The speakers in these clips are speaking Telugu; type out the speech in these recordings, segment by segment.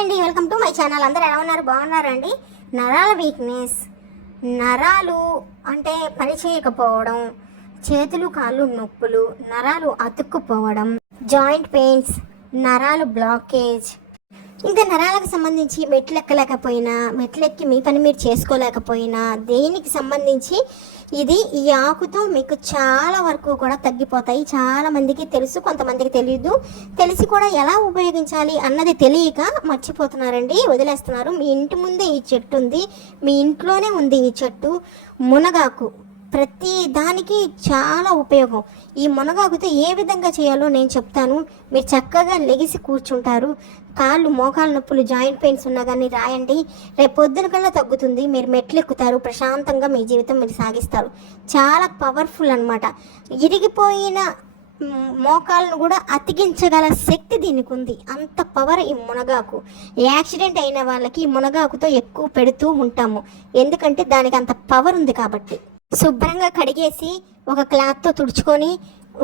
అండి వెల్కమ్ టు మై ఛానల్. అందరూ ఎలా ఉన్నారు? బాగున్నారండి? నరాల వీక్నెస్. నరాలు అంటే పని చేయకపోవడం చేతులు కాళ్ళు నొప్పులు నరాలు అతుక్కుపోవడం జాయింట్ పెయిన్స్ నరాలు బ్లాకేజ్ ఇంకా నరాలకు సంబంధించి మెట్లు ఎక్కలేకపోయినా మెట్లు ఎక్కి మీ పని మీరు చేసుకోలేకపోయినా దేనికి సంబంధించి ఇది ఈ ఆకుతో మీకు చాలా వరకు కూడా తగ్గిపోతాయి. చాలా మందికి తెలుసు కొంతమందికి తెలియదు తెలిసి కూడా ఎలా ఉపయోగించాలి అన్నది తెలియక మర్చిపోతున్నారండి. వదిలేస్తున్నారు. మీ ఇంటి ముందే ఈ చెట్టు ఉంది. మీ ఇంట్లోనే ఉంది ఈ చెట్టు. మునగాకు. ప్రతి దానికి చాలా ఉపయోగం. ఈ మునగాకుతో ఏ విధంగా చేయాలో నేను చెప్తాను. మీరు చక్కగా లెగిసి కూర్చుంటారు. కాళ్ళు మోకాలు నొప్పులు జాయింట్ పెయిన్స్ ఉన్నా కానీ రాయండి. రేపు పొద్దున కల్లా తగ్గుతుంది. మీరు మెట్లు ఎక్కుతారు ప్రశాంతంగా మీ జీవితం మీరు సాగిస్తారు. చాలా పవర్ఫుల్ అన్నమాట. ఇరిగిపోయిన మోకాలను కూడా అతికించగల శక్తి దీనికి ఉంది. అంత పవర్ ఈ మునగాకు. యాక్సిడెంట్ అయిన వాళ్ళకి ఈ మునగాకుతో ఎక్కువ పెడుతూ ఉంటాము. ఎందుకంటే దానికి అంత పవర్ ఉంది కాబట్టి. శుభ్రంగా కడిగేసి ఒక క్లాత్తో తుడుచుకొని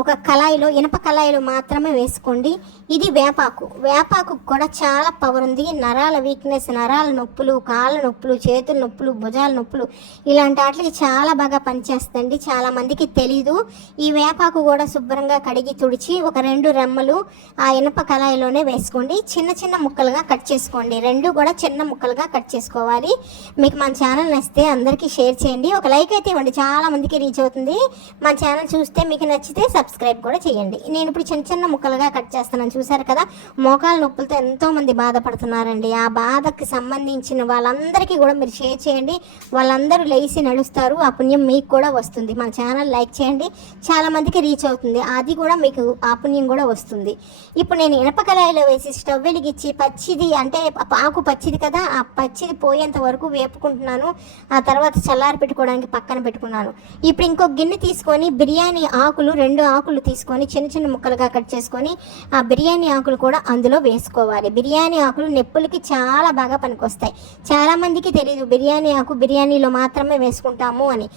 ఒక కళాయిలో ఇనప కళాయిలో మాత్రమే వేసుకోండి. ఇది వేపాకు. వేపాకు కూడా చాలా పవర్ ఉంది. నరాల వీక్నెస్ నరాల నొప్పులు కాళ్ళ నొప్పులు చేతుల నొప్పులు భుజాల నొప్పులు ఇలాంటి వాటికి చాలా బాగా పనిచేస్తుంది చాలా మందికి తెలీదు. ఈ వేపాకు కూడా శుభ్రంగా కడిగి తుడిచి ఒక రెండు రెమ్మలు ఆ ఇనప కళాయిలోనే వేసుకోండి. చిన్న చిన్న ముక్కలుగా కట్ చేసుకోండి. రెండు కూడా చిన్న ముక్కలుగా కట్ చేసుకోవాలి. మీకు మన ఛానల్ నచ్చితే అందరికీ షేర్ చేయండి. ఒక లైక్ అయితే ఇవ్వండి. చాలా మందికి రీచ్ అవుతుంది. మన ఛానల్ చూస్తే మీకు నచ్చితే సబ్స్క్రైబ్ కూడా చేయండి. నేను ఇప్పుడు చిన్న చిన్న ముక్కలుగా కట్ చేస్తున్నాను. చూసారు కదా? మోకాల నొప్పులతో ఎంతోమంది బాధపడుతున్నారండి. ఆ బాధకు సంబంధించిన వాళ్ళందరికీ కూడా మీరు షేర్ చేయండి. వాళ్ళందరూ లేచి నడుస్తారు. ఆ పుణ్యం మీకు కూడా వస్తుంది. మన ఛానల్ లైక్ చేయండి. చాలామందికి రీచ్ అవుతుంది. అది కూడా మీకు ఆ పుణ్యం కూడా వస్తుంది. ఇప్పుడు నేను ఇనప కళాయిలో వేసి స్టవ్ వెలిగించి పచ్చిది అంటే ఆకు పచ్చిది కదా? ఆ పచ్చిది పోయేంత వరకు వేపుకుంటున్నాను. ఆ తర్వాత చల్లారి పెట్టుకోవడానికి పక్కన పెట్టుకున్నాను. ఇప్పుడు ఇంకో గిన్నె తీసుకొని బిర్యానీ ఆకులు రెండు ఆకులు తీసుకొని చిన్న చిన్న ముక్కలుగా కట్ చేసుకొని ఆ బిర్యానీ ఆకులు కూడా అందులో వేసుకోవాలి. బిర్యానీ ఆకులు నొప్పులకి చాలా బాగా పనికొస్తాయి. చాలామందికి తెలియదు బిర్యానీ ఆకు బిర్యానీలో మాత్రమే వేసుకుంటాము అని.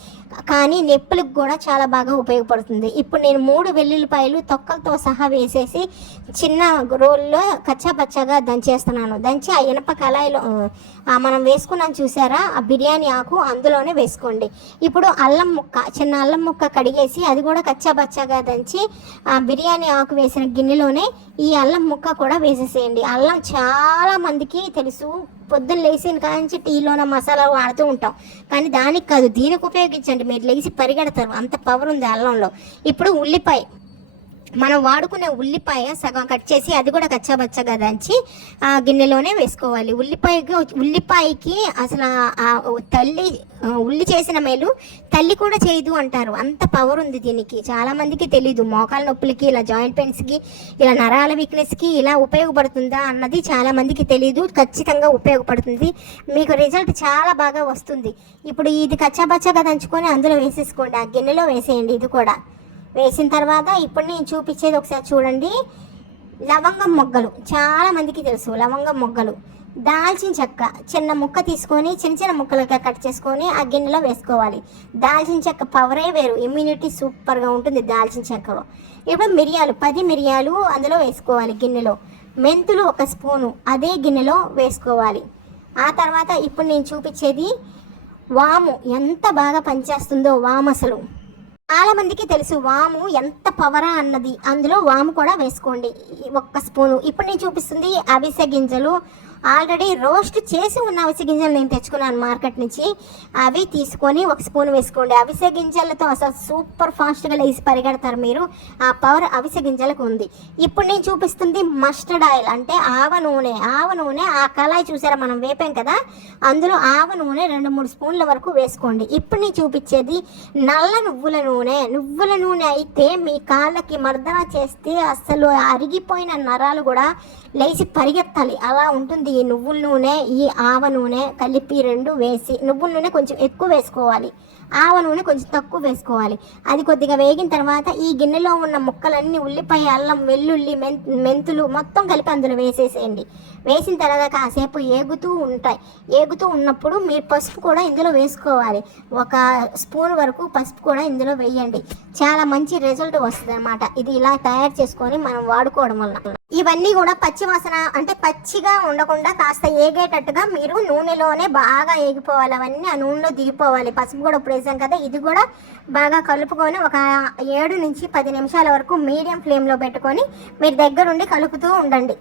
కానీ నొప్పులకు కూడా చాలా బాగా ఉపయోగపడుతుంది. ఇప్పుడు నేను మూడు వెల్లుల్లిపాయలు తొక్కలతో సహా వేసేసి చిన్న రోల్లో కచ్చాపచ్చగా దంచేస్తున్నాను. దంచి ఆ ఇనప కళాయిలో మనం వేసుకున్నాం చూసారా? ఆ బిర్యానీ ఆకు అందులోనే వేసుకోండి. ఇప్పుడు అల్లం ముక్క చిన్న అల్లం ముక్క కడిగేసి అది కూడా కచ్చాబచ్చాగా పచ్చగా దంచి ఆ బిర్యానీ ఆకు వేసిన గిన్నెలోనే ఈ అల్లం ముక్క కూడా వేసేసేయండి. అల్లం చాలా మందికి తెలుసు. పొద్దున్న లేచిన కాంచి టీలోన మసాలా వాడుతూ ఉంటాం. కానీ దానికి కాదు దీనికి ఉపయోగించండి. మీరు లేచి పరిగెడతారు. అంత పవర్ ఉంది అల్లంలో. ఇప్పుడు ఉల్లిపాయ. మనం వాడుకునే ఉల్లిపాయ సగం కట్ చేసి అది కూడా కచ్చాబచ్చగా దంచి ఆ గిన్నెలోనే వేసుకోవాలి. ఉల్లిపాయకి ఉల్లిపాయకి అసలు ఆ- తల్లి ఉల్లి చేసిన మేలు తల్లి కూడా చేయదు అంటారు. అంత పవర్ ఉంది దీనికి. చాలామందికి తెలీదు. మోకాల నొప్పులకి ఇలా జాయింట్ పెయిన్స్కి ఇలా నరాల వీక్నెస్కి ఇలా ఉపయోగపడుతుందా అన్నది చాలామందికి తెలీదు. ఖచ్చితంగా ఉపయోగపడుతుంది. మీకు రిజల్ట్ చాలా బాగా వస్తుంది. ఇప్పుడు ఇది కచ్చాబచ్చగా దంచుకొని అందులో వేసేసుకోండి. ఆ గిన్నెలో వేసేయండి. ఇది కూడా. వేసిన తర్వాత ఇప్పుడు నేను చూపించేది ఒకసారి చూడండి. లవంగం మొగ్గలు. చాలా మందికి తెలుసు లవంగం మొగ్గలు. దాల్చిన చెక్క చిన్న ముక్క తీసుకొని చిన్న చిన్న ముక్కలుగా కట్ చేసుకొని ఆ గిన్నెలో వేసుకోవాలి. దాల్చిన చెక్క పవరే వేరు. ఇమ్యూనిటీ సూపర్గా ఉంటుంది దాల్చిన చెక్కలో ఇప్పుడు మిరియాలు పది మిరియాలు అందులో వేసుకోవాలి గిన్నెలో. మెంతులు ఒక స్పూను అదే గిన్నెలో వేసుకోవాలి. ఆ తర్వాత ఇప్పుడు నేను చూపించేది వాము. ఎంత బాగా పనిచేస్తుందో వాము అసలు చాలా మందికి తెలుసు వాము ఎంత పవరా అన్నది. అందులో వాము కూడా వేసుకోండి. ఒక్క స్పూను. ఇప్పుడు నేను చూపిస్తుంది అవిసె గింజలు ఆల్రెడీ రోస్ట్ చేసి ఉన్న అవిసె గింజలు నేను తెచ్చుకున్నాను మార్కెట్ నుంచి. అవి తీసుకొని ఒక స్పూన్ వేసుకోండి. అవిసె గింజలతో అసలు సూపర్ ఫాస్ట్గా లేసి పరిగెడతారు మీరు. ఆ పవర్ అవిసె గింజలకు ఉంది. ఇప్పుడు నేను చూపిస్తుంది మస్టర్డ్ ఆయిల్ అంటే ఆవ నూనె. ఆవ నూనె ఆ కళాయి చూసారా మనం వేపాం కదా? అందులో ఆవ నూనె రెండు మూడు స్పూన్ల వరకు వేసుకోండి. ఇప్పుడు నేను చూపించేది నల్ల నువ్వుల నూనె. నువ్వుల నూనె అయితే మీ కాళ్ళకి మర్దన చేస్తే అసలు అరిగిపోయిన నరాలు కూడా లేచి పరిగెత్తాలి. అలా ఉంటుంది ఈ నువ్వుల నూనె ఈ ఆవ నూనె కలిపి రెండు వేసి నువ్వుల నూనె కొంచెం ఎక్కువ వేసుకోవాలి. ఆవ నూనె కొంచెం తక్కువ వేసుకోవాలి. అది కొద్దిగా వేగిన తర్వాత ఈ గిన్నెలో ఉన్న ముక్కలన్నీ ఉల్లిపాయ అల్లం వెల్లుల్లి మెన్ మెంతులు మొత్తం కలిపి అందులో వేసేసేయండి. వేసిన తర్వాత కాసేపు ఏగుతూ ఉంటాయి. ఏగుతూ ఉన్నప్పుడు మీరు పసుపు కూడా ఇందులో వేసుకోవాలి. ఒక స్పూన్ వరకు పసుపు కూడా ఇందులో వేయండి. చాలా మంచి రిజల్ట్ వస్తుంది అనమాట ఇది ఇలా తయారు చేసుకొని మనం వాడుకోవడం వల్ల. ఇవన్నీ కూడా పచ్చి వాసన అంటే పచ్చిగా ఉండకుండా కాస్త ఏగేటట్టుగా మీరు నూనెలోనే బాగా ఏగిపోవాలి. అవన్నీ ఆ నూనెలో దిగిపోవాలి. పసుపు కూడా ఇప్పుడు వేసాం కదా ఇది కూడా బాగా కలుపుకొని ఒక ఏడు నుంచి పది నిమిషాల వరకు మీడియం ఫ్లేమ్లో పెట్టుకొని మీరు దగ్గరుండి కలుపుతూ ఉండండి.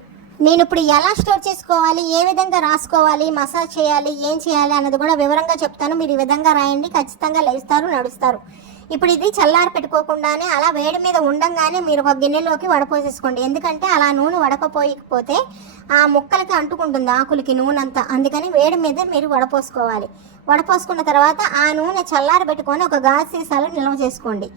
నేను ఇప్పుడు ఎలా స్టోర్ చేసుకోవాలి ఏ విధంగా రాసుకోవాలి మసాజ్ చేయాలి ఏం చేయాలి అన్నది కూడా వివరంగా చెప్తాను. మీరు ఈ విధంగా రాయండి ఖచ్చితంగా లేస్తారు నడుస్తారు. ఇప్పుడు ఇది చల్లారి పెట్టుకోకుండానే అలా వేడి మీద ఉండంగానే మీరు ఒక గిన్నెలోకి వడపోసేసుకోండి. ఎందుకంటే అలా నూనె వడకపోయకపోతే ఆ ముక్కలకి అంటుకుంటుంది ఆకులకి నూనె అంతా అందుకని వేడి మీద మీరు వడపోసుకోవాలి. వడపోసుకున్న తర్వాత ఆ నూనె చల్లారి పెట్టుకొని ఒక గాజు సీసాలో నిల్వ చేసుకోండి.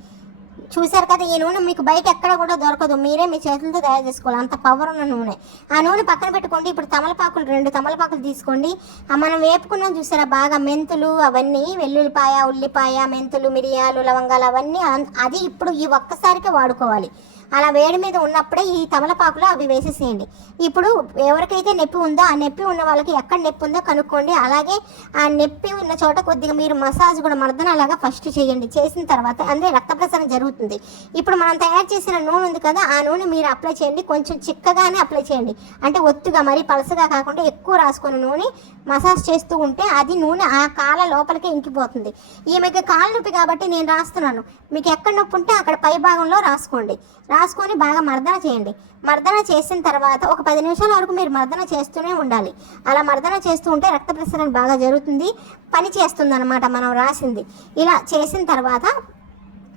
చూశారు కదా ఈ నూనె మీకు బయట ఎక్కడ కూడా దొరకదు. మీరే మీ చేతులతో తయారు చేసుకోవాలి. అంత పవర్ ఉన్న నూనె. ఆ నూనె పక్కన పెట్టుకోండి. ఇప్పుడు తమలపాకులు రెండు తమలపాకులు తీసుకోండి. ఆ మనం వేపుకున్నాం చూసారా బాగా మెంతులు అవన్నీ వెల్లుల్లిపాయ ఉల్లిపాయ మెంతులు మిరియాలు లవంగాలు అవన్నీ అది ఇప్పుడు ఈ ఒక్కసారికే వాడుకోవాలి. అలా వేడి మీద ఉన్నప్పుడే ఈ తమలపాకులు అవి వేసేసేయండి. ఇప్పుడు ఎవరికైతే నొప్పి ఉందో ఆ నొప్పి ఉన్న వాళ్ళకి ఎక్కడ నొప్పి ఉందో కనుక్కోండి. అలాగే ఆ నొప్పి ఉన్న చోట కొద్దిగా మీరు మసాజ్ కూడా మర్దన అలాగా ఫస్ట్ చేయండి. చేసిన తర్వాత అంటే రక్త ప్రసరణ జరుగుతుంది. ఇప్పుడు మనం తయారు చేసిన నూనె ఉంది కదా ఆ నూనె మీరు అప్లై చేయండి. కొంచెం చిక్కగానే అప్లై చేయండి. అంటే ఒత్తుగా మరి పలసగా కాకుండా ఎక్కువ రాసుకున్న నూనె మసాజ్ చేస్తూ ఉంటే అది నూనె ఆ కాల లోపలికి ఇంకిపోతుంది. ఈమెకి కాళ్ళ నొప్పి కాబట్టి నేను రాస్తున్నాను. మీకు ఎక్కడ నొప్పి ఉంటే అక్కడ పై భాగంలో రాసుకోండి. రాసుకొని బాగా మర్దన చేయండి. మర్దన చేసిన తర్వాత ఒక పది నిమిషాల వరకు మీరు మర్దన చేస్తూనే ఉండాలి. అలా మర్దన చేస్తూ ఉంటే రక్త ప్రసరణ బాగా జరుగుతుంది. పని చేస్తుంది అనమాట మనం రాసింది. ఇలా చేసిన తర్వాత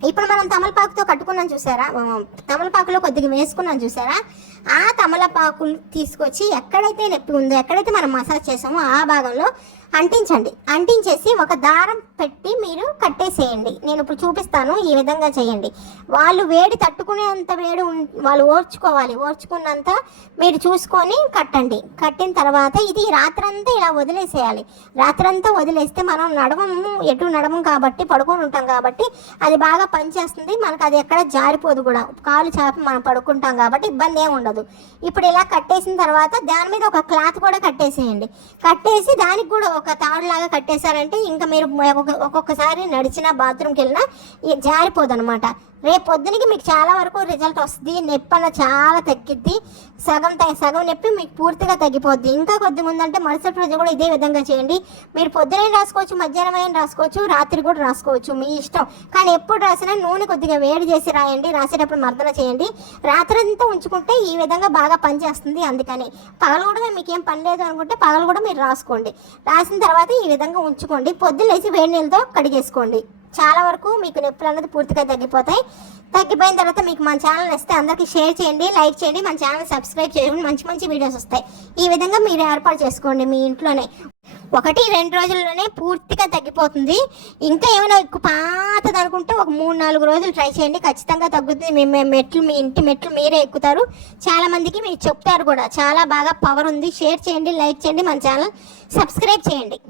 ఇప్పుడు మనం తమలపాకుతో కట్టుకున్నాం చూసారా? తమలపాకులో కొద్దిగా వేసుకున్నాం చూసారా? ఆ తమలపాకులు తీసుకొచ్చి ఎక్కడైతే నొప్పి ఉందో ఎక్కడైతే మనం మసాజ్ చేసామో ఆ భాగంలో అంటించండి. అంటించేసి ఒక దారం పెట్టి మీరు కట్టేసేయండి. నేను ఇప్పుడు చూపిస్తాను ఈ విధంగా చేయండి. వాళ్ళు వేడి తట్టుకునేంత వేడి వాళ్ళు ఓర్చుకోవాలి. ఓర్చుకున్నంత మీరు చూసుకొని కట్టండి. కట్టిన తర్వాత ఇది రాత్రంతా ఇలా వదిలేసేయాలి. రాత్రంతా వదిలేస్తే మనం నడవము ఎటు నడము కాబట్టి పడుకొని ఉంటాం కాబట్టి అది బాగా పనిచేస్తుంది. మనకు అది ఎక్కడ జారిపోదు కూడా. కాలు చాపి మనం పడుకుంటాం కాబట్టి ఇబ్బంది ఏమి ఉండదు. ఇప్పుడు ఇలా కట్టేసిన తర్వాత దాని మీద ఒక క్లాత్ కూడా కట్టేసేయండి. కట్టేసి దానికి కూడా ఒక ఒక తాడులాగా కట్టేశారంటే ఇంకా మీరు ఒక్కొక్క- ఒక్కొక్కసారి నడిచిన బాత్రూమ్కి వెళ్ళినా జారిపోదు అనమాట రేపు పొద్దునకి మీకు చాలా వరకు రిజల్ట్ వస్తుంది. నొప్పి అన్న చాలా తగ్గిద్ది. సగం సగం నొప్పి మీకు పూర్తిగా తగ్గిపోద్ది. ఇంకా కొద్దిగా ఉందంటే మరుసటి రోజు కూడా ఇదే విధంగా చేయండి. మీరు పొద్దునే రాసుకోవచ్చు మధ్యాహ్నం అయినా రాసుకోవచ్చు రాత్రి కూడా రాసుకోవచ్చు మీ ఇష్టం. కానీ ఎప్పుడు రాసినా నూనె కొద్దిగా వేడి చేసి రాయండి. రాసేటప్పుడు మర్దన చేయండి. రాత్రంతా ఉంచుకుంటే ఈ విధంగా బాగా పనిచేస్తుంది అందుకని. పగలు కూడా మీకు ఏం పని లేదు అనుకుంటే పగలు కూడా మీరు రాసుకోండి. రాసిన తర్వాత ఈ విధంగా ఉంచుకోండి. పొద్దున్నేసి వేడి నీళ్ళతో కడిగేసుకోండి. చాలా వరకు మీకు నొప్పులు అన్నది పూర్తిగా తగ్గిపోతాయి. తగ్గిపోయిన తర్వాత మీకు మన ఛానల్ ఇస్తే అందరికీ షేర్ చేయండి లైక్ చేయండి మన ఛానల్ సబ్స్క్రైబ్ చేయండి మంచి మంచి వీడియోస్ వస్తాయి. ఈ విధంగా మీరు ఏర్పాటు చేసుకోండి మీ ఇంట్లోనే. ఒకటి రెండు రోజుల్లోనే పూర్తిగా తగ్గిపోతుంది. ఇంకా ఏమైనా ఎక్కువ పాతది అనుకుంటే ఒక మూడు నాలుగు రోజులు ట్రై చేయండి. ఖచ్చితంగా తగ్గుతుంది. మీ మెట్లు మీ ఇంటి మెట్లు మీరే ఎక్కుతారు. చాలామందికి మీరు చెప్తారు కూడా. చాలా బాగా పవర్ ఉంది. షేర్ చేయండి లైక్ చేయండి మన ఛానల్ సబ్స్క్రైబ్ చేయండి.